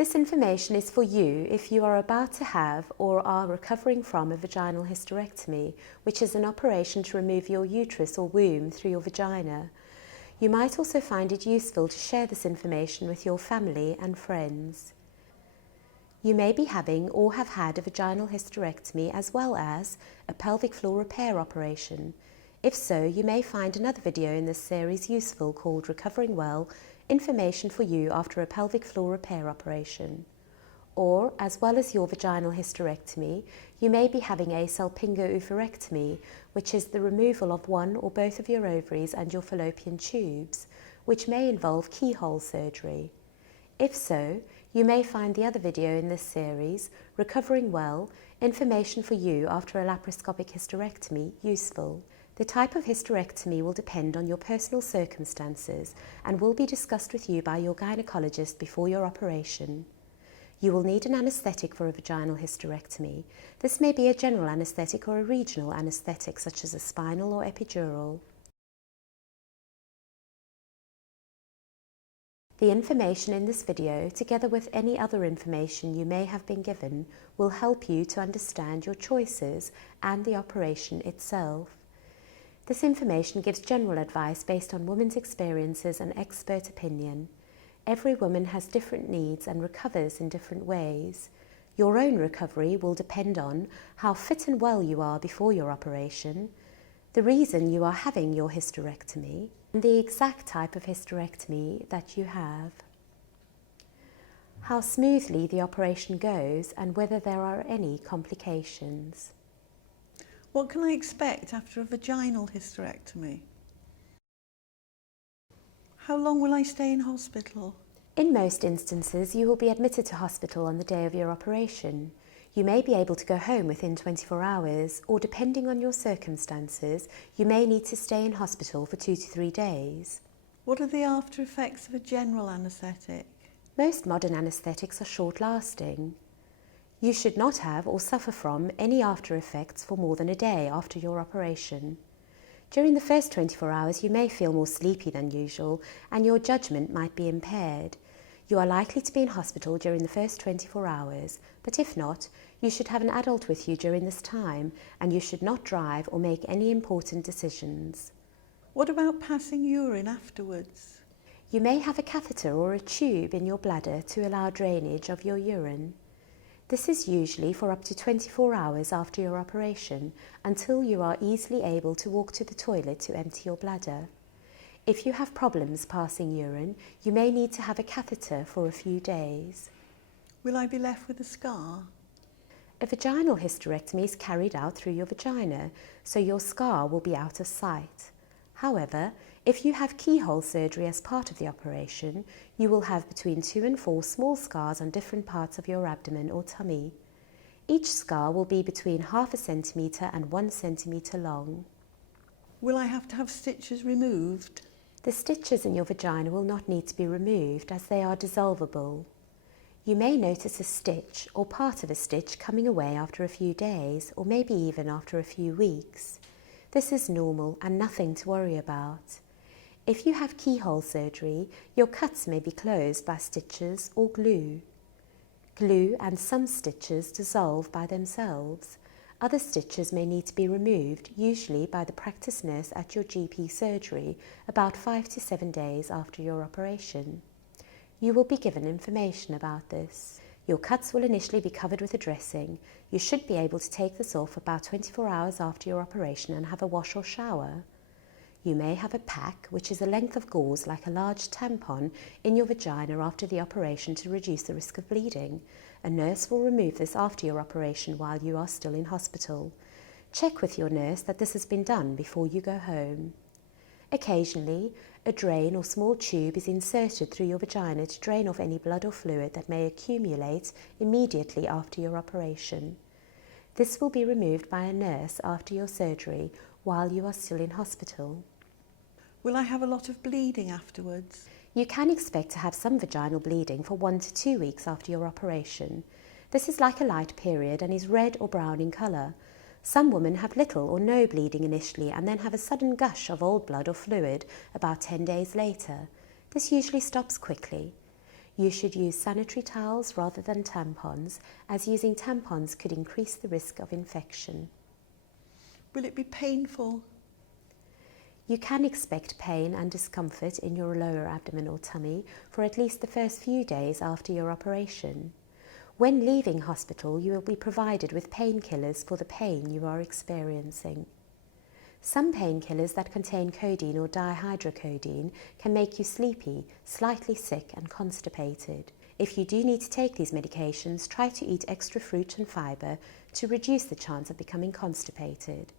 This information is for you if you are about to have or are recovering from a vaginal hysterectomy, which is an operation to remove your uterus or womb through your vagina. You might also find it useful to share this information with your family and friends. You may be having or have had a vaginal hysterectomy as well as a pelvic floor repair operation. If so, you may find another video in this series useful called Recovering Well, Information for You After a Pelvic Floor Repair Operation. Or, as well as your vaginal hysterectomy, you may be having a salpingo-oophorectomy, which is the removal of one or both of your ovaries and your fallopian tubes, which may involve keyhole surgery. If so, you may find the other video in this series, Recovering Well, Information for You After a Laparoscopic Hysterectomy, useful. The type of hysterectomy will depend on your personal circumstances and will be discussed with you by your gynaecologist before your operation. You will need an anaesthetic for a vaginal hysterectomy. This may be a general anaesthetic or a regional anaesthetic such as a spinal or epidural. The information in this video, together with any other information you may have been given, will help you to understand your choices and the operation itself. This information gives general advice based on women's experiences and expert opinion. Every woman has different needs and recovers in different ways. Your own recovery will depend on how fit and well you are before your operation, the reason you are having your hysterectomy, and the exact type of hysterectomy that you have. How smoothly the operation goes and whether there are any complications. What can I expect after a vaginal hysterectomy? How long will I stay in hospital? In most instances, you will be admitted to hospital on the day of your operation. You may be able to go home within 24 hours, or depending on your circumstances, you may need to stay in hospital for 2 to 3 days. What are the after effects of a general anaesthetic? Most modern anaesthetics are short-lasting. You should not have or suffer from any after effects for more than a day after your operation. During the first 24 hours, you may feel more sleepy than usual and your judgment might be impaired. You are likely to be in hospital during the first 24 hours, but if not, you should have an adult with you during this time and you should not drive or make any important decisions. What about passing urine afterwards? You may have a catheter or a tube in your bladder to allow drainage of your urine. This is usually for up to 24 hours after your operation until you are easily able to walk to the toilet to empty your bladder. If you have problems passing urine, you may need to have a catheter for a few days. Will I be left with a scar? A vaginal hysterectomy is carried out through your vagina, so your scar will be out of sight. However, if you have keyhole surgery as part of the operation, you will have between 2 and 4 small scars on different parts of your abdomen or tummy. Each scar will be between 0.5 centimetre and 1 centimetre long. Will I have to have stitches removed? The stitches in your vagina will not need to be removed as they are dissolvable. You may notice a stitch or part of a stitch coming away after a few days or maybe even after a few weeks. This is normal and nothing to worry about. If you have keyhole surgery, your cuts may be closed by stitches or glue. Glue and some stitches dissolve by themselves. Other stitches may need to be removed, usually by the practice nurse at your GP surgery, about 5 to 7 days after your operation. You will be given information about this. Your cuts will initially be covered with a dressing. You should be able to take this off about 24 hours after your operation and have a wash or shower. You may have a pack, which is a length of gauze like a large tampon, in your vagina after the operation to reduce the risk of bleeding. A nurse will remove this after your operation while you are still in hospital. Check with your nurse that this has been done before you go home. Occasionally, a drain or small tube is inserted through your vagina to drain off any blood or fluid that may accumulate immediately after your operation. This will be removed by a nurse after your surgery while you are still in hospital. Will I have a lot of bleeding afterwards? You can expect to have some vaginal bleeding for 1 to 2 weeks after your operation. This is like a light period and is red or brown in colour. Some women have little or no bleeding initially and then have a sudden gush of old blood or fluid about 10 days later. This usually stops quickly. You should use sanitary towels rather than tampons, as using tampons could increase the risk of infection. Will it be painful? You can expect pain and discomfort in your lower abdomen or tummy for at least the first few days after your operation. When leaving hospital, you will be provided with painkillers for the pain you are experiencing. Some painkillers that contain codeine or dihydrocodeine can make you sleepy, slightly sick and constipated. If you do need to take these medications, try to eat extra fruit and fibre to reduce the chance of becoming constipated.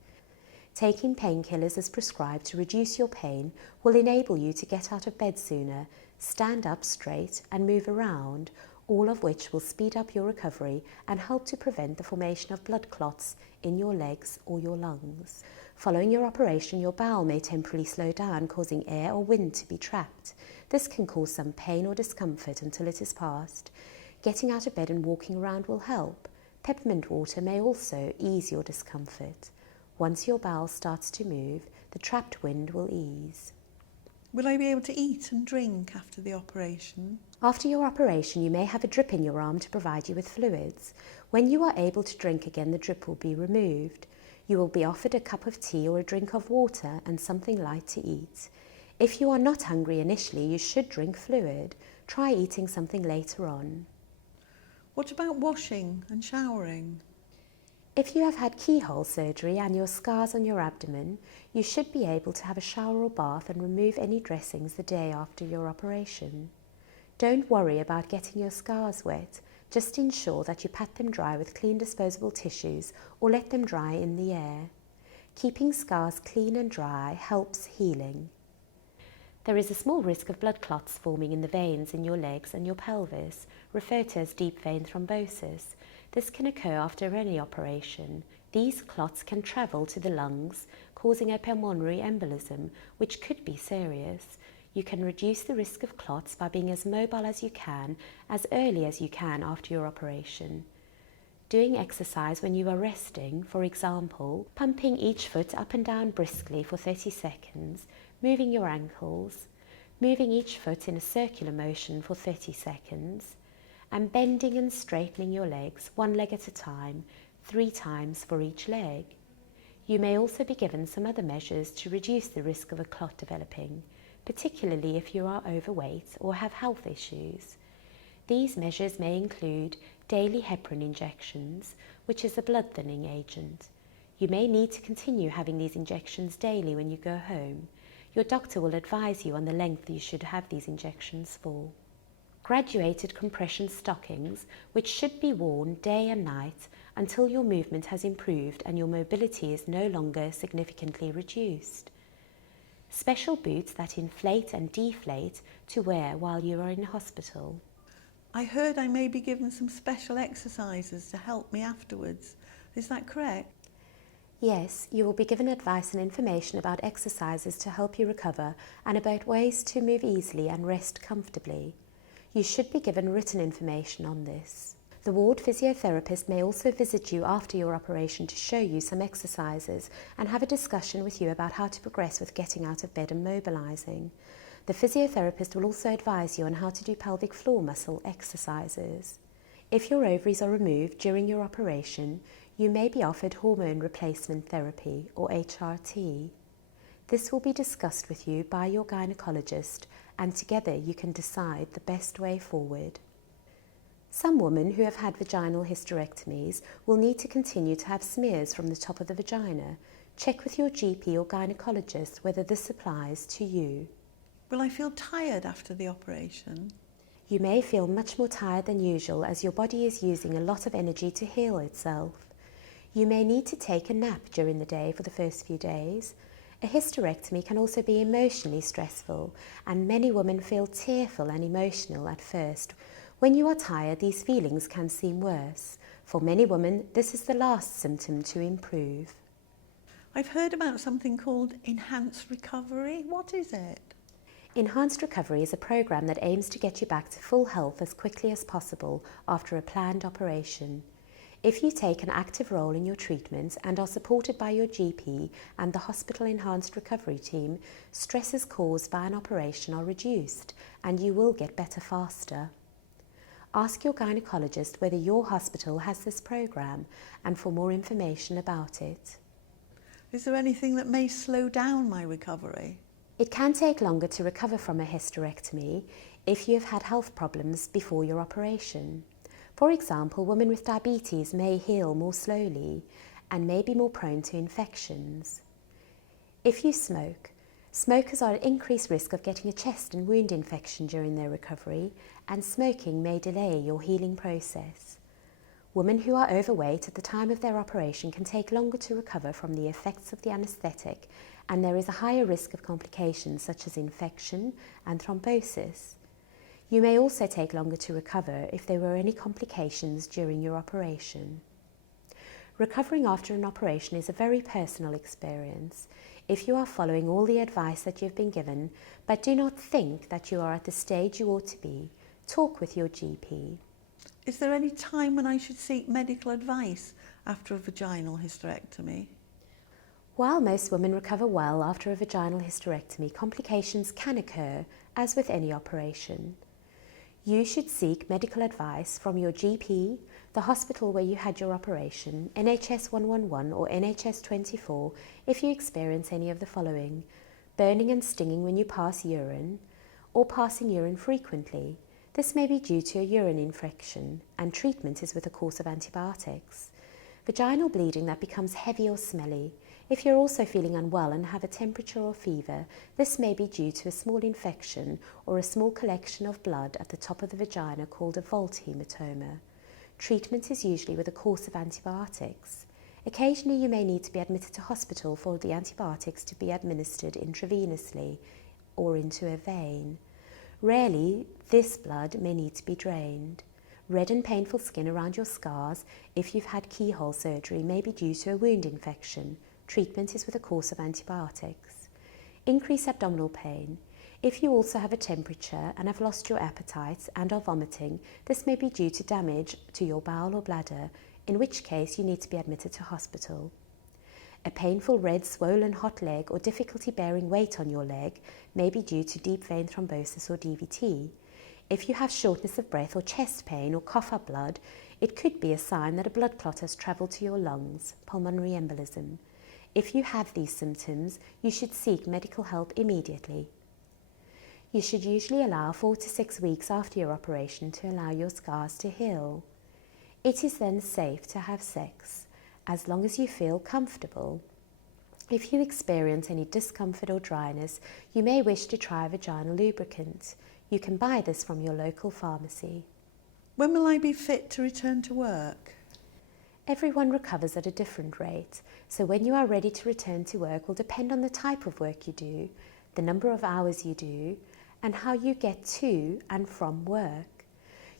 Taking painkillers as prescribed to reduce your pain will enable you to get out of bed sooner, stand up straight and move around, all of which will speed up your recovery and help to prevent the formation of blood clots in your legs or your lungs. Following your operation, your bowel may temporarily slow down, causing air or wind to be trapped. This can cause some pain or discomfort until it is past. Getting out of bed and walking around will help. Peppermint water may also ease your discomfort. Once your bowel starts to move, the trapped wind will ease. Will I be able to eat and drink after the operation? After your operation, you may have a drip in your arm to provide you with fluids. When you are able to drink again, the drip will be removed. You will be offered a cup of tea or a drink of water and something light to eat. If you are not hungry initially, you should drink fluid. Try eating something later on. What about washing and showering? If you have had keyhole surgery and your scars on your abdomen, you should be able to have a shower or bath and remove any dressings the day after your operation. Don't worry about getting your scars wet. Just ensure that you pat them dry with clean disposable tissues or let them dry in the air. Keeping scars clean and dry helps healing. There is a small risk of blood clots forming in the veins in your legs and your pelvis, referred to as deep vein thrombosis. This can occur after any operation. These clots can travel to the lungs, causing a pulmonary embolism, which could be serious. You can reduce the risk of clots by being as mobile as you can, as early as you can after your operation. Doing exercise when you are resting, for example, pumping each foot up and down briskly for 30 seconds, moving your ankles, moving each foot in a circular motion for 30 seconds, and bending and straightening your legs, one leg at a time, 3 times for each leg. You may also be given some other measures to reduce the risk of a clot developing, particularly if you are overweight or have health issues. These measures may include daily heparin injections, which is a blood thinning agent. You may need to continue having these injections daily when you go home. Your doctor will advise you on the length you should have these injections for. Graduated compression stockings, which should be worn day and night until your movement has improved and your mobility is no longer significantly reduced. Special boots that inflate and deflate to wear while you are in hospital. I heard I may be given some special exercises to help me afterwards. Is that correct? Yes, you will be given advice and information about exercises to help you recover and about ways to move easily and rest comfortably. You should be given written information on this. The ward physiotherapist may also visit you after your operation to show you some exercises and have a discussion with you about how to progress with getting out of bed and mobilising. The physiotherapist will also advise you on how to do pelvic floor muscle exercises. If your ovaries are removed during your operation, you may be offered hormone replacement therapy, or HRT. This will be discussed with you by your gynaecologist, and together you can decide the best way forward. Some women who have had vaginal hysterectomies will need to continue to have smears from the top of the vagina. Check with your GP or gynaecologist whether this applies to you. Will I feel tired after the operation? You may feel much more tired than usual as your body is using a lot of energy to heal itself. You may need to take a nap during the day for the first few days. A hysterectomy can also be emotionally stressful, and many women feel tearful and emotional at first. When you are tired, these feelings can seem worse. For many women, this is the last symptom to improve. I've heard about something called enhanced recovery. What is it? Enhanced Recovery is a program that aims to get you back to full health as quickly as possible after a planned operation. If you take an active role in your treatment and are supported by your GP and the hospital Enhanced Recovery team, stresses caused by an operation are reduced and you will get better faster. Ask your gynaecologist whether your hospital has this programme and for more information about it. Is there anything that may slow down my recovery? It can take longer to recover from a hysterectomy if you have had health problems before your operation. For example, women with diabetes may heal more slowly and may be more prone to infections. If you smoke, smokers are at increased risk of getting a chest and wound infection during their recovery, and smoking may delay your healing process. Women who are overweight at the time of their operation can take longer to recover from the effects of the anaesthetic, and there is a higher risk of complications such as infection and thrombosis. You may also take longer to recover if there were any complications during your operation. Recovering after an operation is a very personal experience. If you are following all the advice that you've been given, but do not think that you are at the stage you ought to be, talk with your GP. Is there any time when I should seek medical advice after a vaginal hysterectomy? While most women recover well after a vaginal hysterectomy, complications can occur, as with any operation. You should seek medical advice from your GP, the hospital where you had your operation, NHS 111 or NHS 24 if you experience any of the following: burning and stinging when you pass urine, or passing urine frequently. This may be due to a urine infection, and treatment is with a course of antibiotics. Vaginal bleeding that becomes heavy or smelly. If you're also feeling unwell and have a temperature or fever, this may be due to a small infection or a small collection of blood at the top of the vagina called a vault hematoma. Treatment is usually with a course of antibiotics. Occasionally you may need to be admitted to hospital for the antibiotics to be administered intravenously or into a vein. Rarely, this blood may need to be drained. Red and painful skin around your scars, if you've had keyhole surgery, may be due to a wound infection. Treatment is with a course of antibiotics. Increased abdominal pain. If you also have a temperature and have lost your appetite and are vomiting, this may be due to damage to your bowel or bladder, in which case you need to be admitted to hospital. A painful red, swollen, hot leg or difficulty bearing weight on your leg may be due to deep vein thrombosis or DVT. If you have shortness of breath or chest pain or cough up blood, it could be a sign that a blood clot has travelled to your lungs, pulmonary embolism. If you have these symptoms, you should seek medical help immediately. You should usually allow 4 to 6 weeks after your operation to allow your scars to heal. It is then safe to have sex, as long as you feel comfortable. If you experience any discomfort or dryness, you may wish to try a vaginal lubricant. You can buy this from your local pharmacy. When will I be fit to return to work? Everyone recovers at a different rate, so when you are ready to return to work will depend on the type of work you do, the number of hours you do, and how you get to and from work.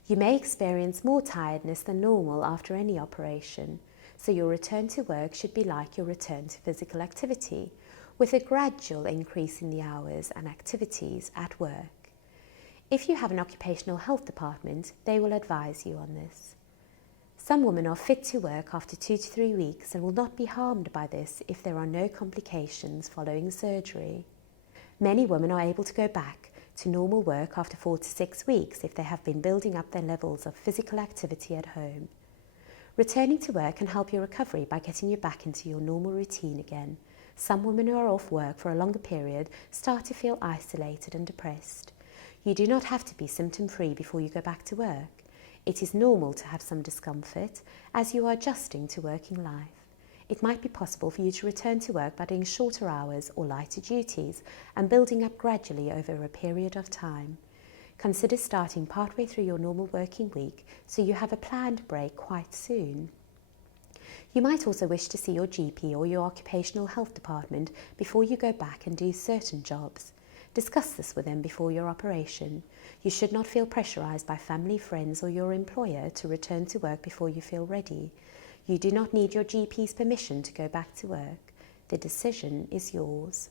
You may experience more tiredness than normal after any operation, so your return to work should be like your return to physical activity, with a gradual increase in the hours and activities at work. If you have an occupational health department, they will advise you on this. Some women are fit to work after 2 to 3 weeks and will not be harmed by this if there are no complications following surgery. Many women are able to go back to normal work after 4 to 6 weeks if they have been building up their levels of physical activity at home. Returning to work can help your recovery by getting you back into your normal routine again. Some women who are off work for a longer period start to feel isolated and depressed. You do not have to be symptom-free before you go back to work. It is normal to have some discomfort as you are adjusting to working life. It might be possible for you to return to work by doing shorter hours or lighter duties and building up gradually over a period of time. Consider starting partway through your normal working week so you have a planned break quite soon. You might also wish to see your GP or your occupational health department before you go back and do certain jobs. Discuss this with them before your operation. You should not feel pressurised by family, friends or your employer to return to work before you feel ready. You do not need your GP's permission to go back to work. The decision is yours.